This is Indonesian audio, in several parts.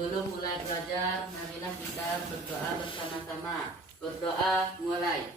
Sebelum mulai belajar, marilah kita berdoa bersama-sama. Berdoa mulai.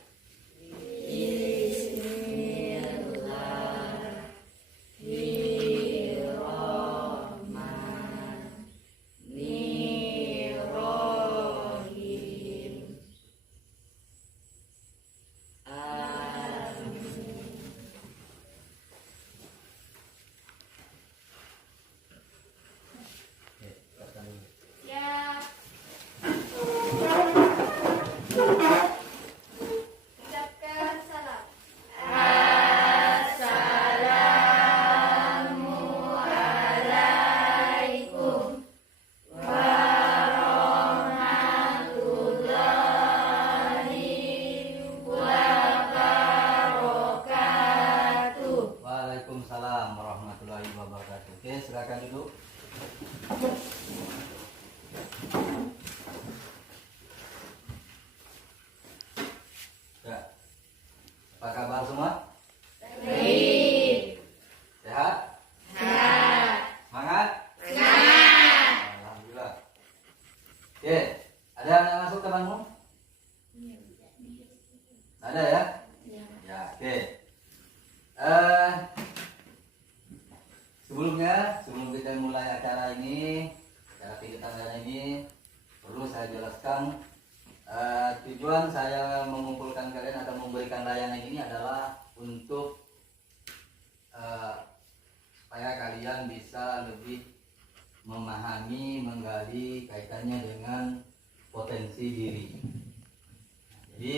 Ucapkan salam. Waalaikumsalam warahmatullahi wabarakatuh. Oke, silakan duduk. Ya. Apa kabar semua? Baik. Sehat? Sehat. Semangat? Sehat. Alhamdulillah. Oke, ada yang masuk temanmu? Ada ya? Ya, oke. Sebelum kita mulai acara ini, acara kegiatan ini, perlu saya jelaskan tujuan saya mengumpulkan kalian atau memberikan layanan ini adalah untuk supaya kalian bisa lebih memahami, menggali kaitannya dengan potensi diri. Jadi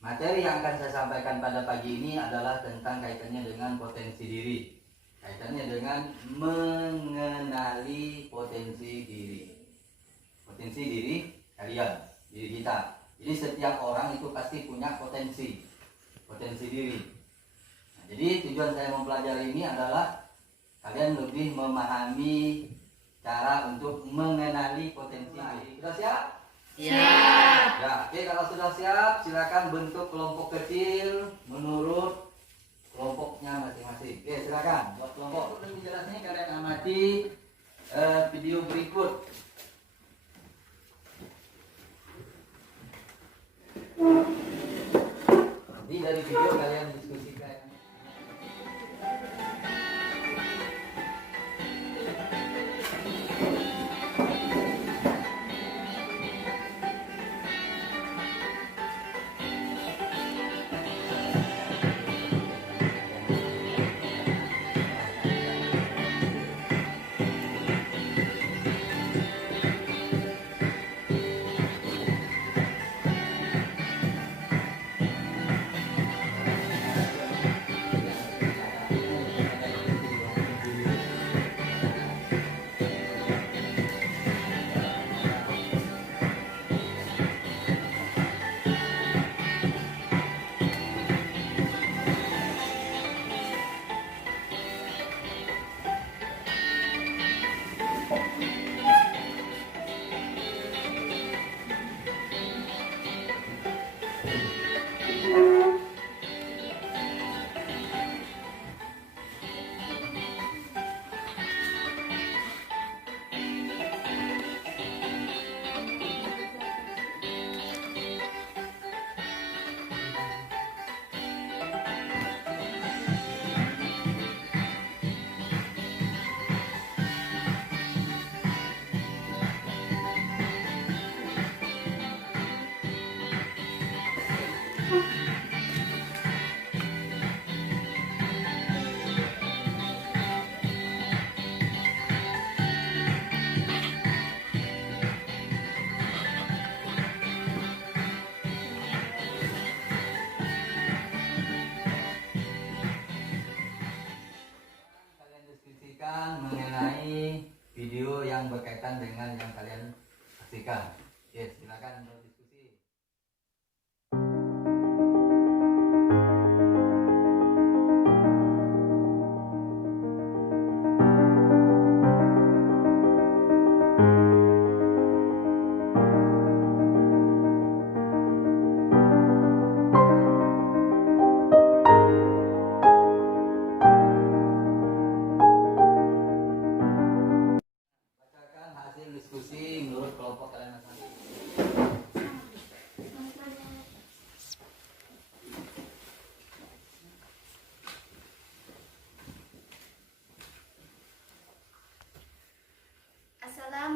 materi yang akan saya sampaikan pada pagi ini adalah tentang kaitannya dengan potensi diri. Kaitannya dengan mengenali potensi diri. Potensi diri kalian, diri kita. Jadi setiap orang itu pasti punya potensi diri. Nah, jadi tujuan saya mempelajari ini adalah kalian lebih memahami cara untuk mengenali potensi diri. Sudah siap? Siap. Ya, oke, kalau sudah siap, silakan bentuk kelompok kecil menurut kelompoknya masing-masing. Oke, silakan. Buat kelompok untuk lebih jelasnya kalian amati video berikut. Nanti dari video kalian diskusikan. Kalian diskusikan mengenai video yang berkaitan dengan yang kalian saksikan. Oke, silakan berdiskusi. Bacakan hasil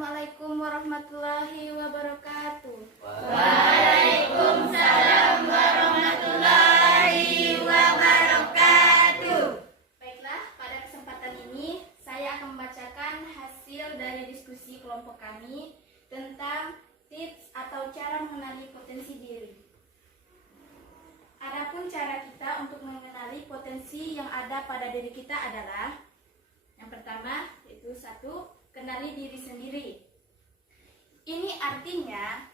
Assalamualaikum warahmatullahi wabarakatuh. Waalaikumsalam warahmatullahi wabarakatuh. Baiklah, pada kesempatan ini saya akan membacakan hasil dari diskusi kelompok kami tentang tips atau cara mengenali potensi diri. Adapun cara kita untuk mengenali potensi yang ada pada diri kita adalah yang pertama, yaitu 1. Kenali diri sendiri. Ini artinya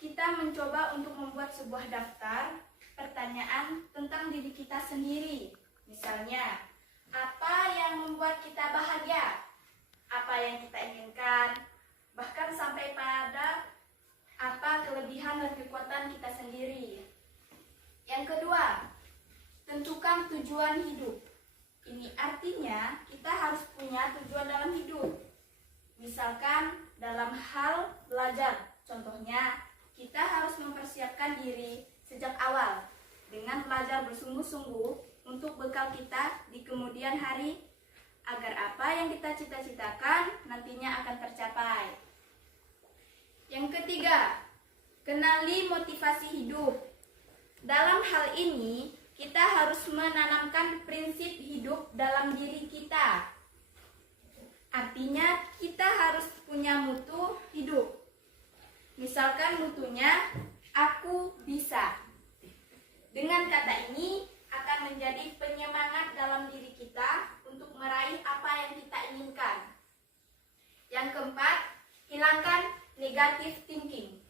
kita mencoba untuk membuat sebuah daftar pertanyaan tentang diri kita sendiri. Misalnya, apa yang membuat kita bahagia? Apa yang kita inginkan? Bahkan sampai pada apa kelebihan dan kekuatan kita sendiri. Yang kedua, tentukan tujuan hidup. Ini artinya kita harus punya tujuan dalam hidup. Misalkan dalam hal belajar, contohnya kita harus mempersiapkan diri sejak awal dengan belajar bersungguh-sungguh untuk bekal kita di kemudian hari agar apa yang kita cita-citakan nantinya akan tercapai. Yang ketiga, kenali motivasi hidup. Dalam hal ini, kita harus menanamkan prinsip hidup dalam diri kita. Artinya kita harus punya mutu hidup. Misalkan mutunya, aku bisa. Dengan kata ini akan menjadi penyemangat dalam diri kita untuk meraih apa yang kita inginkan. Yang keempat, hilangkan negative thinking.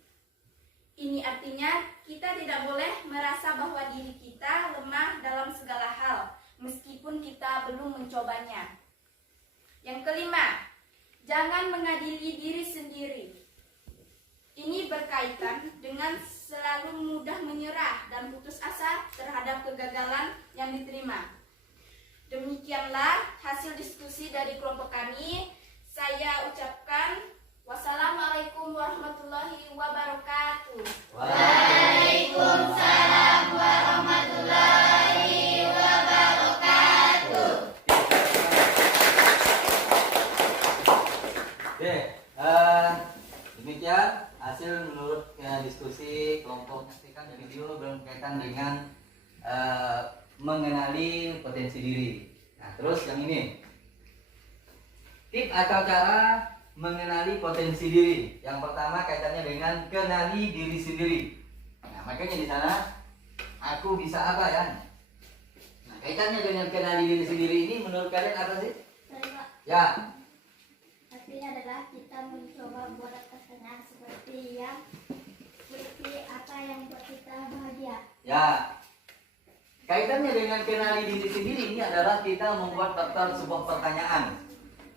Ini artinya kita tidak boleh merasa bahwa diri kita lemah dalam segala hal, meskipun kita belum mencobanya. Yang kelima, jangan mengadili diri sendiri. Ini berkaitan dengan selalu mudah menyerah dan putus asa terhadap kegagalan yang diterima. Demikianlah hasil diskusi dari kelompok kami. Saya ucapkan wassalamualaikum warahmatullahi wabarakatuh. Waalaikumsalam warahmatullahi wabarakatuh. Oke, demikian hasil menurut diskusi kelompok kan video berkaitan dengan mengenali potensi diri. Nah, terus yang ini tip atau cara mengenali potensi diri. Yang pertama kaitannya dengan kenali diri sendiri. Nah, makanya di sana aku bisa apa ya? Nah, kaitannya dengan kenali diri sendiri ini menurut kalian apa sih? Ya. Artinya adalah kita mencoba buat pertanyaan seperti apa yang membuat kita bahagia. Ya. Kaitannya dengan kenali diri sendiri ini adalah kita membuat daftar sebuah pertanyaan,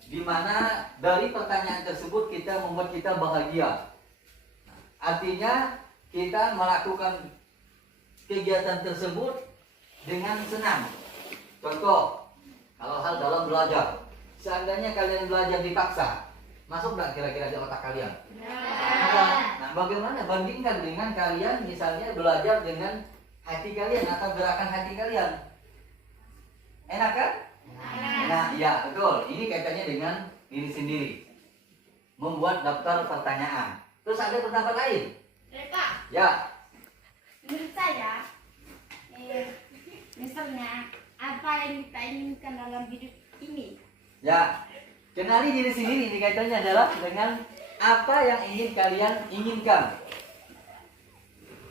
di mana dari pertanyaan tersebut kita membuat kita bahagia. Artinya kita melakukan kegiatan tersebut dengan senang. Contoh, kalau hal dalam belajar, seandainya kalian belajar dipaksa, masuk nggak kira-kira di otak kalian? Nah, bagaimana bandingkan dengan kalian misalnya belajar dengan hati kalian atau gerakan hati kalian? Enak kan? Nah, ya betul. Ini kaitannya dengan diri sendiri. Membuat daftar pertanyaan. Terus ada pendapat lain? Pak, Ya. menurut saya, misalnya apa yang kita inginkan dalam hidup ini. Ya. Kenali diri sendiri. Ini kaitannya adalah dengan apa yang ingin kalian inginkan.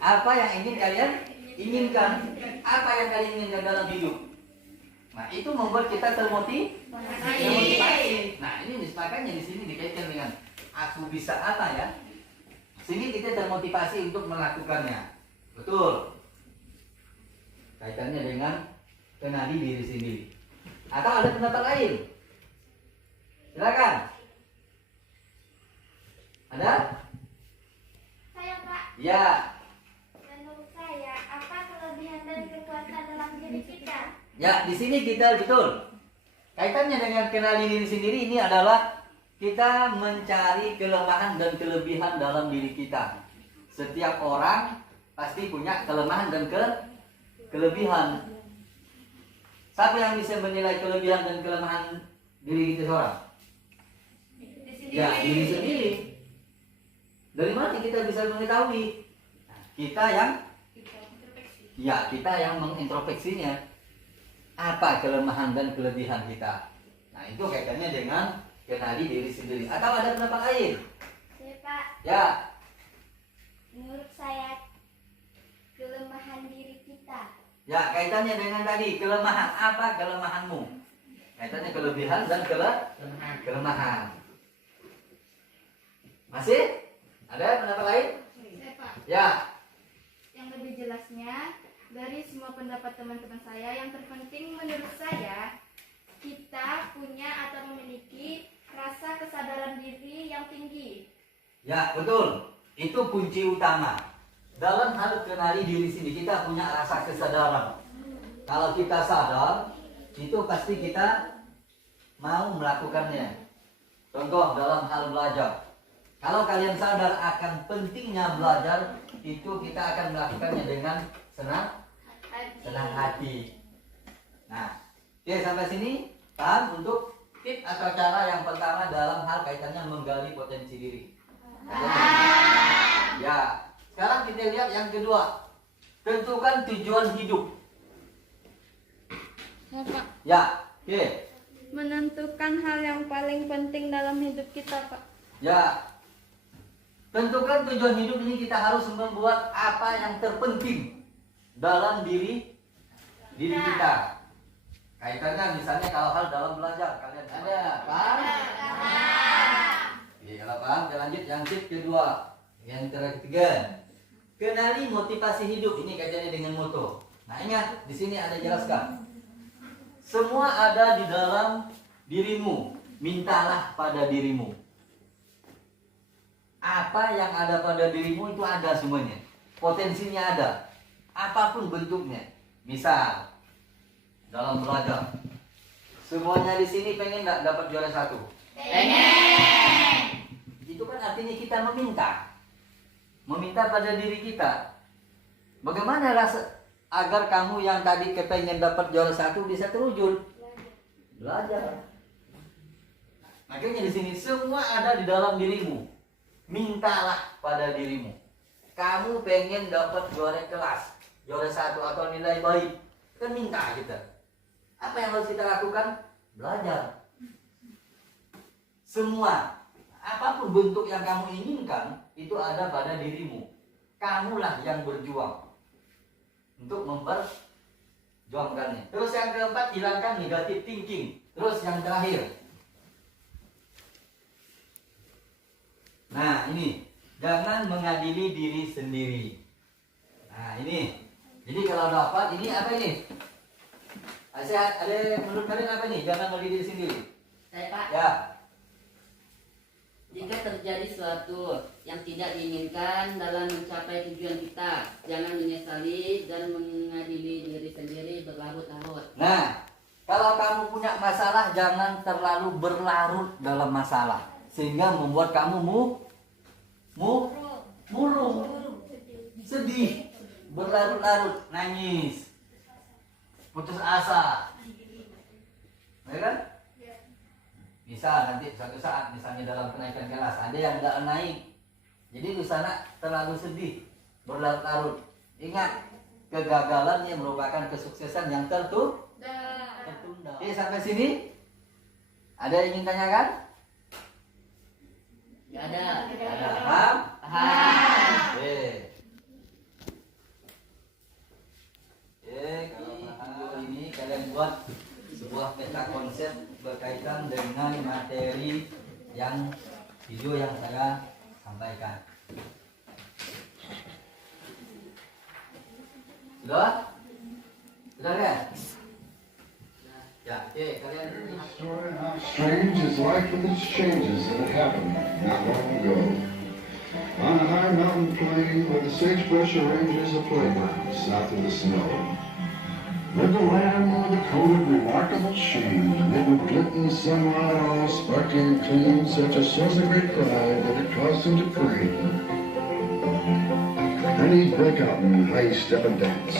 Apa yang ingin kalian inginkan? Apa yang kalian inginkan dalam hidup? Nah, itu membuat kita termotivasi. Nah, ini makanya di sini dikaitkan dengan aku bisa apa ya? Sini kita termotivasi untuk melakukannya. Betul. Kaitannya dengan kenali diri sendiri. Atau ada pendapat lain? Silakan. Ada? Saya Pak, Ya. menurut saya apa kelebihan dan kekuatan dalam diri kita? Ya, di sini kita betul. Kaitannya dengan kenali diri sendiri ini adalah kita mencari kelemahan dan kelebihan dalam diri kita. Setiap orang pasti punya kelemahan dan kelebihan. Siapa yang bisa menilai kelebihan dan kelemahan diri kita seorang? Di Ya, diri sendiri. Dari mana kita bisa mengetahui? Nah, kita yang mengintrospeksinya. Apa kelemahan dan kelebihan kita? Nah, itu kaitannya dengan kenali diri sendiri. Atau ada pendapat lain? Saya, Pak, Ya, menurut saya kelemahan diri kita. ya kaitannya dengan tadi kelemahan. Apa kelemahanmu? Kaitannya kelebihan dan kelemahan. Masih? Ada pendapat lain? Saya, Pak, Ya, yang lebih jelasnya dari semua pendapat teman-teman saya, yang terpenting menurut saya kita punya atau memiliki rasa kesadaran diri yang tinggi. ya betul. Itu kunci utama. Dalam hal kenali diri sendiri kita punya rasa kesadaran. Kalau kita sadar, itu pasti kita mau melakukannya. Contoh dalam hal belajar. Kalau kalian sadar akan pentingnya belajar, itu kita akan melakukannya dengan senang hati. Nah, oke, sampai sini paham untuk tip atau cara yang pertama dalam hal kaitannya menggali potensi diri. Ya, sekarang kita lihat yang kedua. Tentukan tujuan hidup. Ya, Pak. Ya, oke. Menentukan hal yang paling penting dalam hidup kita, Pak. Ya. Tentukan tujuan hidup ini, kita harus membuat apa yang terpenting dalam diri kita. Kaitannya misalnya kalau hal dalam belajar, kalian ada paham? Oke, kalau paham, kita lanjut yang tip kedua. Yang ketiga, kenali motivasi hidup. Ini kaitannya dengan moto. Nah, ingat, di sini ada jelaskan. Semua ada di dalam dirimu. Mintalah pada dirimu. Apa yang ada pada dirimu itu ada semuanya. Potensinya ada. Apapun bentuknya. Misal, dalam belajar. Semuanya di sini pengen nggak dapat juara 1? Pengen. Itu kan artinya kita meminta. Meminta pada diri kita. Bagaimana rasa agar kamu yang tadi kepengen dapat juara 1 bisa terwujud? Belajar. Makanya di sini semua ada di dalam dirimu. Mintalah pada dirimu. Kamu pengen dapat juara kelas, juara 1 atau nilai baik, kan minta kita. Apa yang harus kita lakukan? Belajar. Semua, apapun bentuk yang kamu inginkan, itu ada pada dirimu. Kamulah yang berjuang untuk memperjuangkannya. Terus yang keempat, hilangkan negative thinking. Terus yang terakhir, nah ini, jangan mengadili diri sendiri. Nah ini, jadi kalau dapat ini apa ini? Ada menurut kalian apa ini? Jangan mengadili diri sendiri. Saya, Pak, Ya, jika terjadi sesuatu yang tidak diinginkan dalam mencapai tujuan kita, jangan menyesali dan mengadili diri sendiri berlarut-larut. nah kalau kamu punya masalah, jangan terlalu berlarut dalam masalah sehingga membuat kamu murung, sedih, berlarut-larut, nangis, putus asa, ya kan? Misal nanti suatu saat, misalnya dalam kenaikan kelas, ada yang nggak naik, jadi di sana terlalu sedih, berlarut-larut. Ingat, kegagalan yang merupakan kesuksesan yang tertunda. Oke, sampai sini ada yang ingin tanyakan? Nggak ada. Ada, paham? Oke. Kalau paham ini kalian buat sebuah peta konsep berkaitan dengan materi yang video yang saya sampaikan. Sudah? Sudah kan? Ya, oke, kalian Story how strange is life with its changes that happened not long ago. On a high mountain plain where the sagebrush arranges a playground south of the snow. Lived a lamb with a coat of remarkable sheen, amid with glinting sunlight all sparkling clean, such a source of great pride that it caused him to preen. Then he'd break out in high step and dance.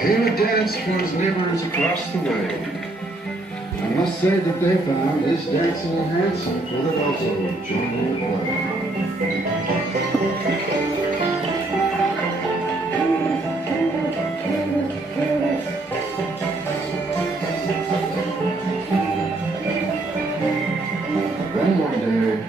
He would dance for his neighbors across the way. And I must say that they found his dancing and handsome for the also join in the play. Then one day,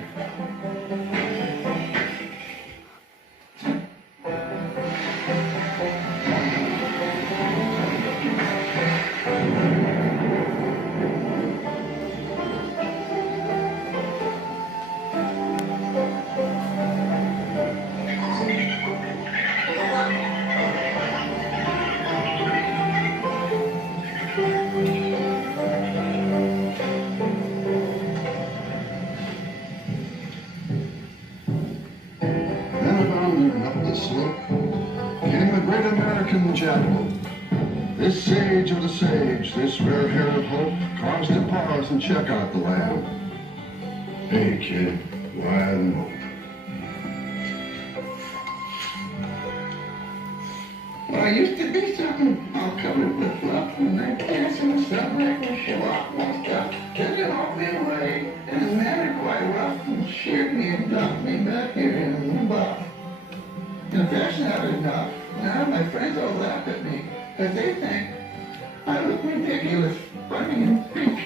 up the slope came the great American jackal. This sage of the sage, this rare-haired hope, caused to pause and check out the land. Hey kid, why the mope? Well, I used to be something all covered with fluff, and they dancing and stuff like a show off and stuff. Took it off me away, and the man are quite rough, and sheared me and dumped me back here in the buff. And that's not enough. Now my friends all laugh at me, because they think I look ridiculous, running in pink.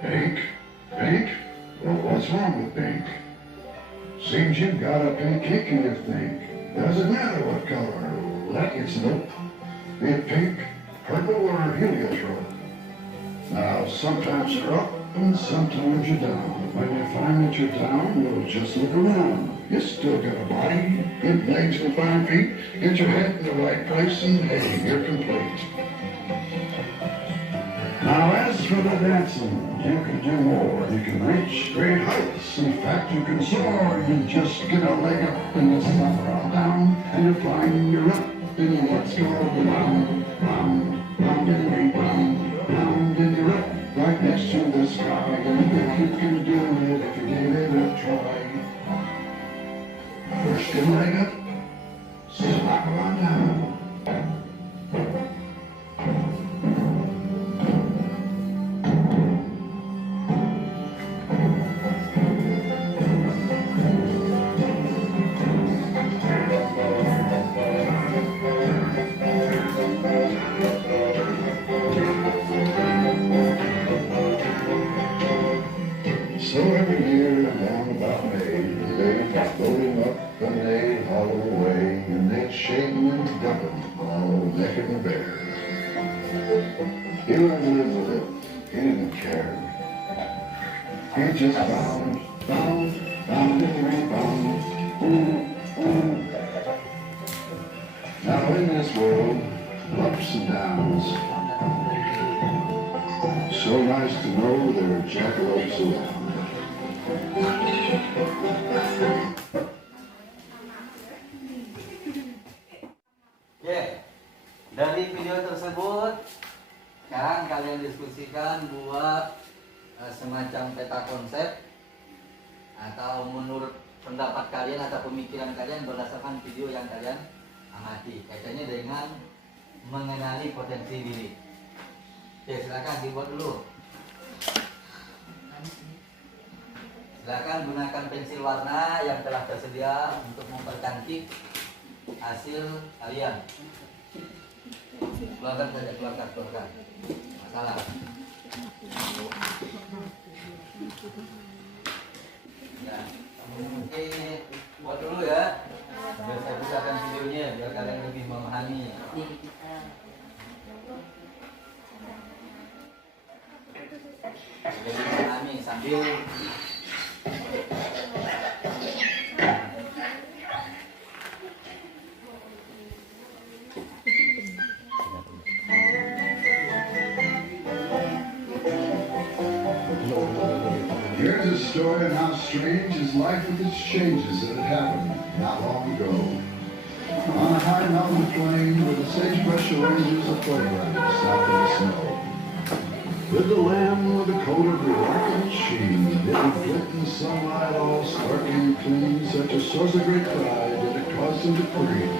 Pink? Pink? Well, what's wrong with pink? Seems you've got a pink kick in your think. Doesn't matter what color, that gets nope. Be it pink, purple, or heliotrope. Now, sometimes you're up and sometimes you're down. When you find that you're down, you'll just look around. You still got a body, good legs and fine feet, get your head in the right place, and hey, you're complete. Now, as for the dancing, you can do more. You can reach great heights. In fact, you can soar. You just get a leg up and the summer all down, and you're flying, you're up, and let's go round, round, round, and round, round, and you're up, right next to the sky. And if you can do it, if you give it a try. First get a leg up, slap on down. So every year around about May, they'd load him up and they'd haul him away, and they'd shave him and dump him all naked and bare. He learned to live with it. He didn't care. He just bound and rebound. Now in this world, ups and downs, so nice to know there are jackalopes around. Oke, dari video tersebut sekarang kalian diskusikan buat semacam peta konsep atau menurut pendapat kalian atau pemikiran kalian berdasarkan video yang kalian amati kaitannya dengan mengenali potensi diri. Oke, silakan dibuat dulu. Silakan gunakan pensil warna yang telah tersedia untuk mempercantik hasil kalian. Keluarkan saja, keluarkan. Masalah. Ya, oke, buat dulu ya. Biar saya bukakan videonya, biar kalian lebih memahami. Lebih memahami sambil Here's a story of how strange is life with its changes that had happened not long ago. On a high mountain plain where the sagebrush arranges a playground south of the snow. With the lamb with a coat of remarkable sheen, it would glint in the sunlight all stark and clean, such a source of great pride that it caused him to preen.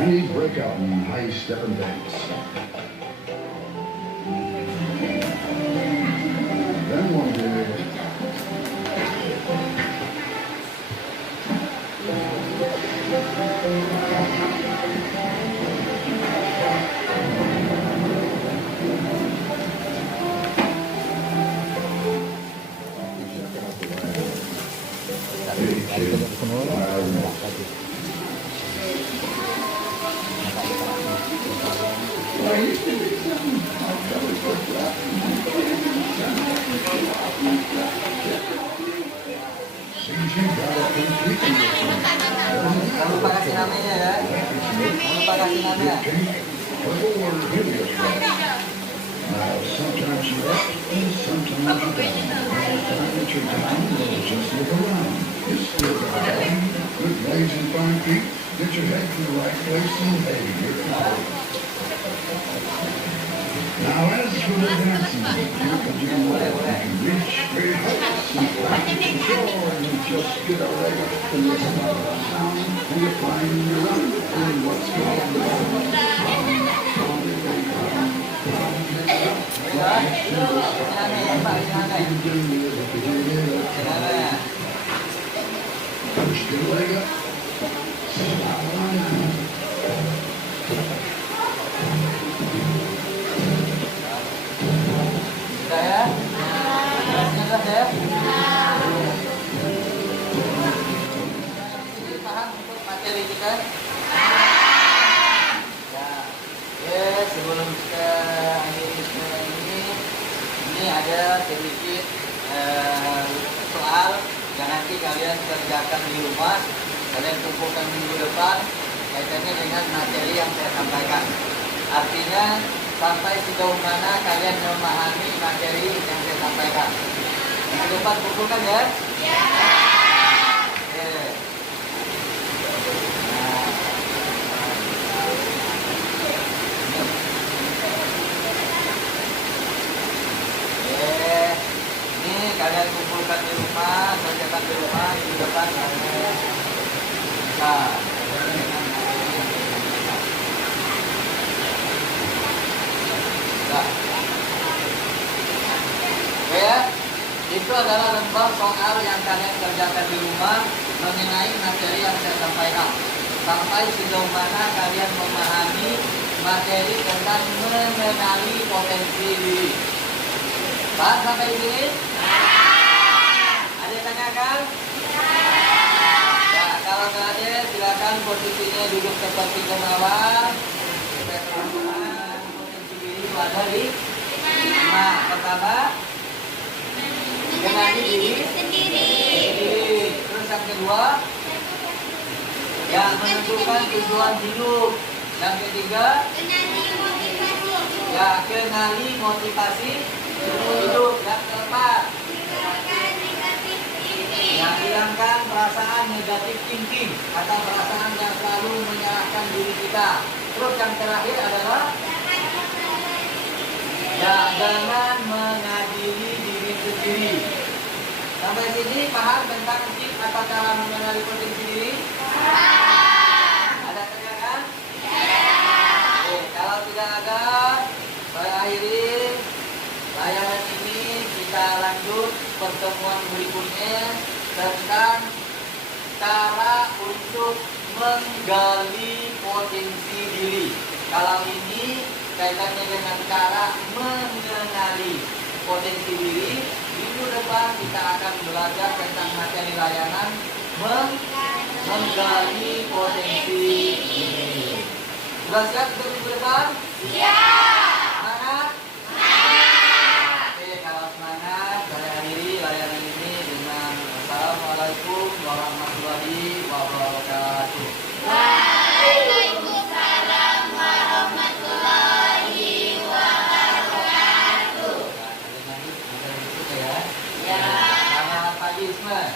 And he'd break out in high-stepping dance. one day. Seems you got a completely different. Jangan lupa kasih namanya ya. Jangan lupa kasih nama. Purple or heliotropes. Now, sometimes you're up and sometimes you're down. Every time that you're down, well, just look around. You're still got a body, good legs and fine feet. Get your head to the right place and hey, you're covered. Now, as for the dancing, you can do what? You can reach great heights and fly to the shore and just get a leg up and you're spot on town and you're flying around in what's called the push the leg up, slide on down. Sudah ya? Sudah ya? Jadi paham untuk materi kita? Ya. Oke, sebelum kita akhiri ini ada sedikit soal yang nanti kalian kerjakan di rumah. Kalian kumpulkan minggu depan kaitannya dengan materi yang saya sampaikan. Artinya sampai sejauh mana kalian memahami materi yang saya sampaikan. Minggu depan kumpulkan ya? Ya. Oke. Ini kalian kumpulkan di rumah, kerjakan di rumah, minggu depan kalian bisa. Nah. Oke ya, itu adalah lembar soal yang kalian kerjakan di rumah mengenai materi yang saya sampaikan. Sampai sejauh mana kalian memahami materi tentang mengenali potensi diri. Paham sampai sini? Ada yang tanyakan? Ya, kalau nggak ada, silakan posisinya duduk seperti kemauan. Kita terangkan potensi diri ada di nah, pertama kenali diri sendiri. Terus yang kedua, ya menentukan tujuan hidup. Yang ketiga, ya kenali motivasi hidup. Yang keempat, yang hilangkan perasaan negatif thinking atau perasaan yang selalu menyalahkan diri kita. Terus yang terakhir adalah ya jangan mengadili diri sendiri. Sampai sini paham tentang tips atau cara mengenali potensi diri? Ada tanyakan? Oke, kalau tidak ada, saya akhiri layanan ini. Kita lanjut pertemuan berikutnya tentang cara untuk menggali potensi diri. Kalau ini kaitannya dengan cara mengenali potensi diri. Minggu depan kita akan belajar tentang materi layanan menggali potensi diri. Sudah siap untuk minggu depan? Siap. Semangat? Semangat. Oke, kalau semangat, saya akhiri layanan ini dengan Assalamualaikum warahmatullahi wabarakatuh. Waalaikumsalam warahmatullahi wabarakatuh. Ya. Selamat pagi semua.